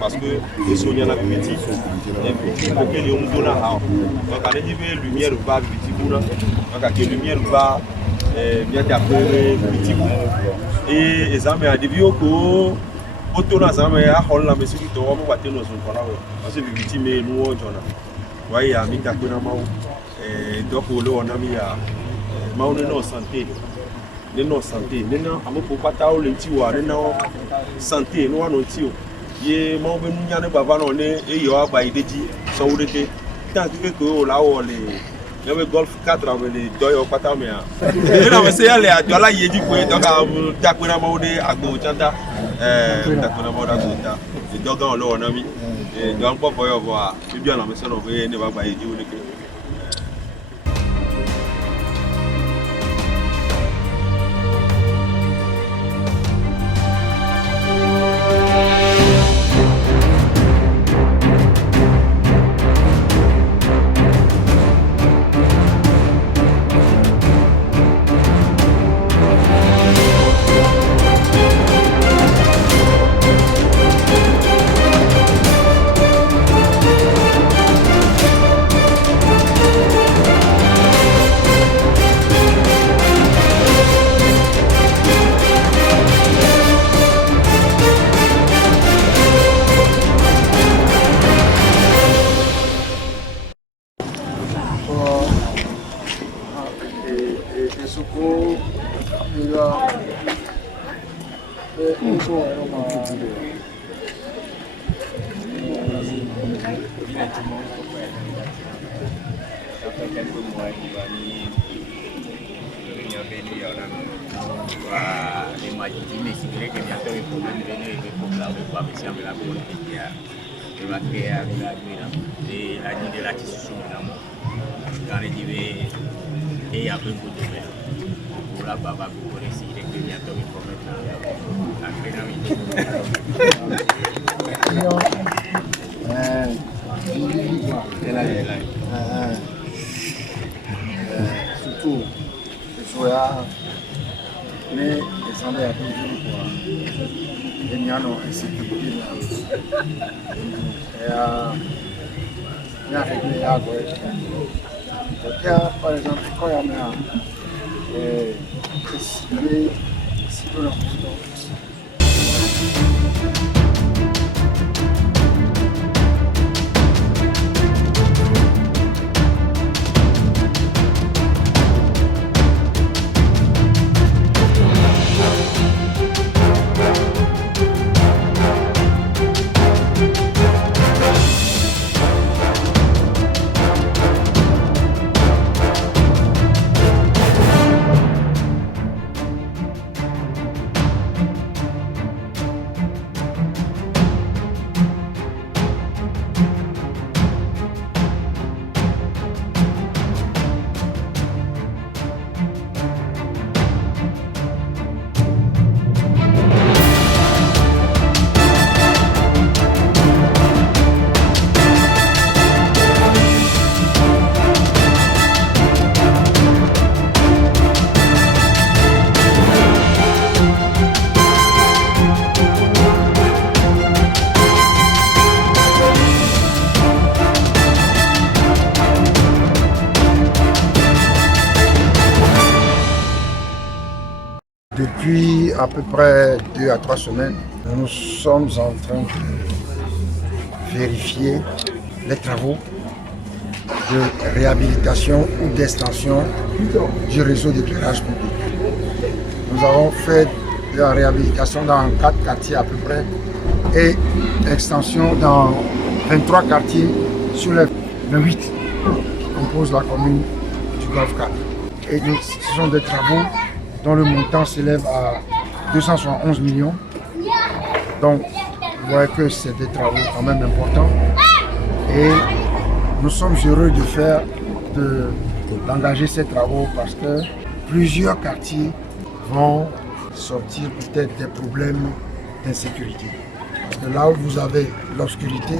Parce que les soignants la petit pour que les hommes donnent à donc quand les lumière va petit pour donc quand les lumière va bien t'appeler petit et les amis a dit que auto na zame a hol la mesiki to mo ba teno so kola parce que petit mais nous on jona voyez ami ta ko na ma donc lo na mi ya ma on no santé non santé non amo pour pata o le ti wa non santé no wa no ti o ye mo be nu nya ne baba no ne e yo agba ideji so wo dete ta ti ko o la wo le yo be golf 4 avec les doyo pata me a e na me se ya le ajo la ye ji ko e to ka ja pe na mo de agbo chanta ta ko na mo da ko ta e doga o lo na mi e do an popo yo bo a bi na me se no be ne baba ye ji wo ne ke. Surtout, il faut les enlever à tout et il y a une sécurité il y a réglé à quoi par exemple quand il y a Depuis à peu près 2 à 3 semaines, nous sommes en train de vérifier les travaux de réhabilitation ou d'extension du réseau d'éclairage public. Nous avons fait de la réhabilitation dans 4 quartiers à peu près et extension dans 23 quartiers sur les 8 qui composent la commune du Golfe 4. Et donc, ce sont des travaux dont le montant s'élève à 271 millions. Donc, vous voyez que c'est des travaux quand même importants. Et nous sommes heureux d'engager ces travaux parce que plusieurs quartiers vont sortir peut-être des problèmes d'insécurité. Parce que là où vous avez l'obscurité,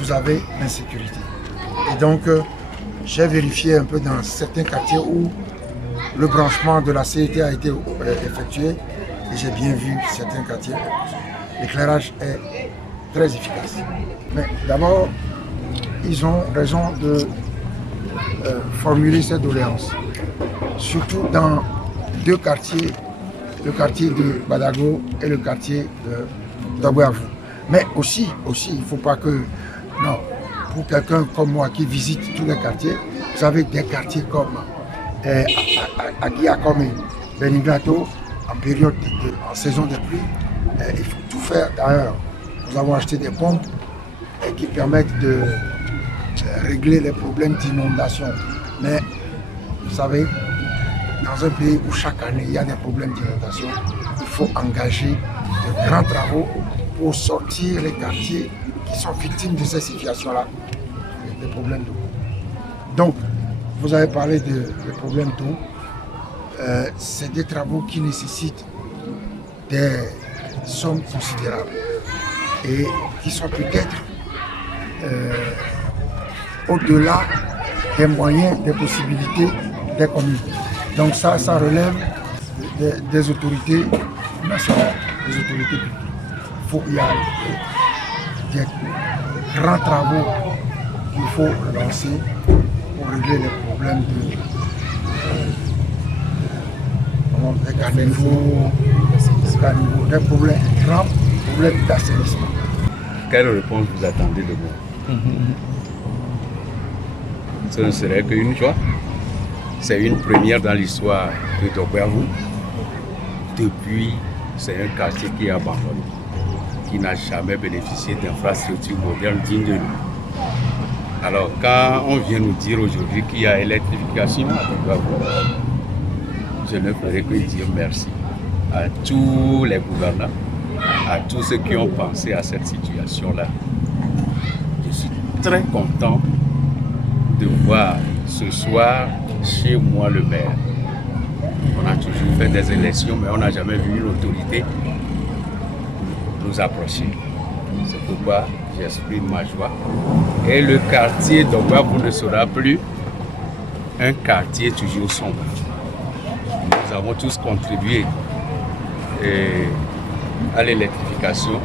vous avez l'insécurité. Et donc, j'ai vérifié un peu dans certains quartiers où le branchement de la CET a été effectué et j'ai bien vu certains quartiers. L'éclairage est très efficace. Mais d'abord, ils ont raison de formuler cette doléance. Surtout dans 2 quartiers, le quartier de Badago et le quartier de Dabouavou. Mais aussi, il ne faut pas que... Non, pour quelqu'un comme moi qui visite tous les quartiers, vous avez des quartiers comme Aguiakome, Benigato, en saison de pluie. Il faut tout faire d'ailleurs. Nous avons acheté des pompes qui permettent de régler les problèmes d'inondation. Mais vous savez, dans un pays où chaque année il y a des problèmes d'inondation, il faut engager de grands travaux pour sortir les quartiers qui sont victimes de ces situations-là, des problèmes d'eau. Donc, vous avez parlé des problèmes d'eau. C'est des travaux qui nécessitent des sommes considérables et qui sont peut-être au-delà des moyens, des possibilités des communes. Donc ça relève des autorités nationales, des autorités publiques. Il y a des grands travaux qu'il faut lancer pour régler les problèmes des caniveaux, des problèmes, grands problèmes d'assainissement. Quelle réponse vous attendez de moi? Ce ne serait qu'une joie. C'est une première dans l'histoire de Dobouavou. Depuis, c'est un quartier qui est abandonné, qui n'a jamais bénéficié d'infrastructures modernes dignes de nous. Alors, quand on vient nous dire aujourd'hui qu'il y a électrification à Dobouavou, je ne ferai que dire merci à tous les gouvernants, à tous ceux qui ont pensé à cette situation-là. Je suis très content de voir ce soir chez moi le maire. On a toujours fait des élections, mais on n'a jamais vu une autorité nous approcher. C'est pourquoi j'exprime ma joie. Et le quartier d'Obouavou ne sera plus un quartier toujours sombre. Nous avons tous contribué à l'électrification.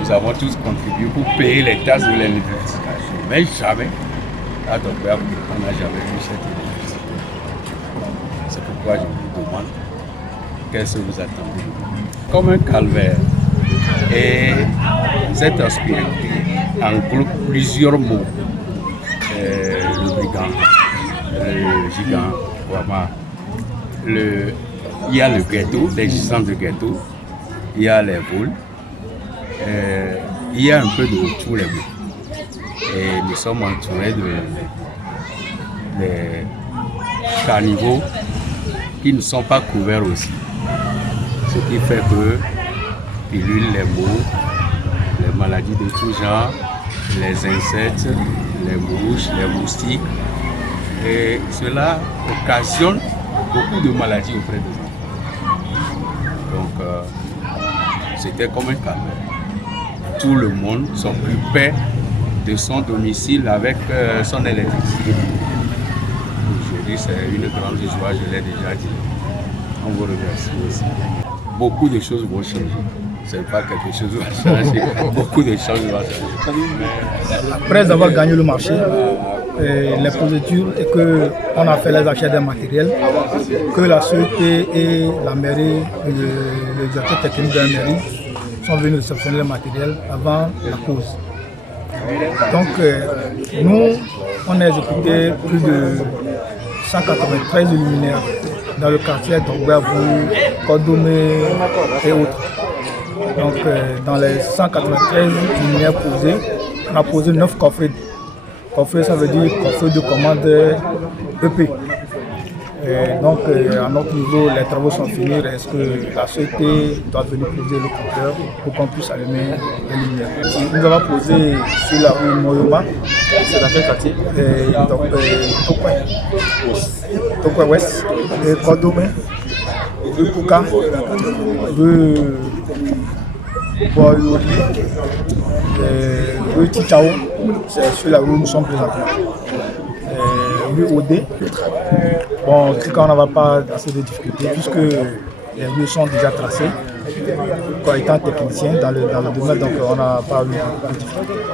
Nous avons tous contribué pour payer les taxes de l'électrification. Mais jamais, à Dobouavou, on n'a jamais vu cette électricité. C'est pourquoi je vous demande qu'est-ce que vous attendez. Comme un calvaire. Et cette aspérité englobe plusieurs mots. Le brigand, le gigant, vraiment. Il y a le ghetto, l'existence du ghetto, il y a les vols, il y a un peu de tous les mots. Et nous sommes entourés de carnivores qui ne sont pas couverts aussi. Ce qui fait que pilules, les maux, les maladies de tout genre, les insectes, les mouches, les moustiques, et cela occasionne beaucoup de maladies auprès des enfants. Donc, c'était comme un calvaire. Tout le monde s'occupait de son domicile avec son électricité. Aujourd'hui, c'est une grande joie, je l'ai déjà dit. On vous remercie aussi. Beaucoup de choses vont changer. Ce n'est pas quelque chose qui va changer. Beaucoup de choses vont changer. Après avoir gagné le marché, les procédures et qu'on a fait les achats des matériels, que la société et la mairie, les acteurs techniques de la mairie sont venus réceptionner le matériel avant la pause. Donc nous, on a exécuté plus de 193 luminaires dans le quartier d'Ogbeavou, Kodomé et autres. Donc dans les 193 luminaires posés, on a posé 9 coffrets. Coffret, ça veut dire coffret de commande EP. Donc à notre niveau, les travaux sont finis. Est-ce que la société doit venir poser le compteur pour qu'on puisse allumer les lumières? Nous avons posé sur la rue Moyoma. C'est dans quel quartier? Tokwe Ouest, Kodomé, rue Kouka, rue Boyoli, rue Tichao, c'est sur la rue où nous sommes présentement. Rue Odé. Bon, en tout cas, on n'aura pas assez de difficultés puisque les rues sont déjà tracées. Étant technicien dans le domaine, donc on n'a pas eu de difficultés.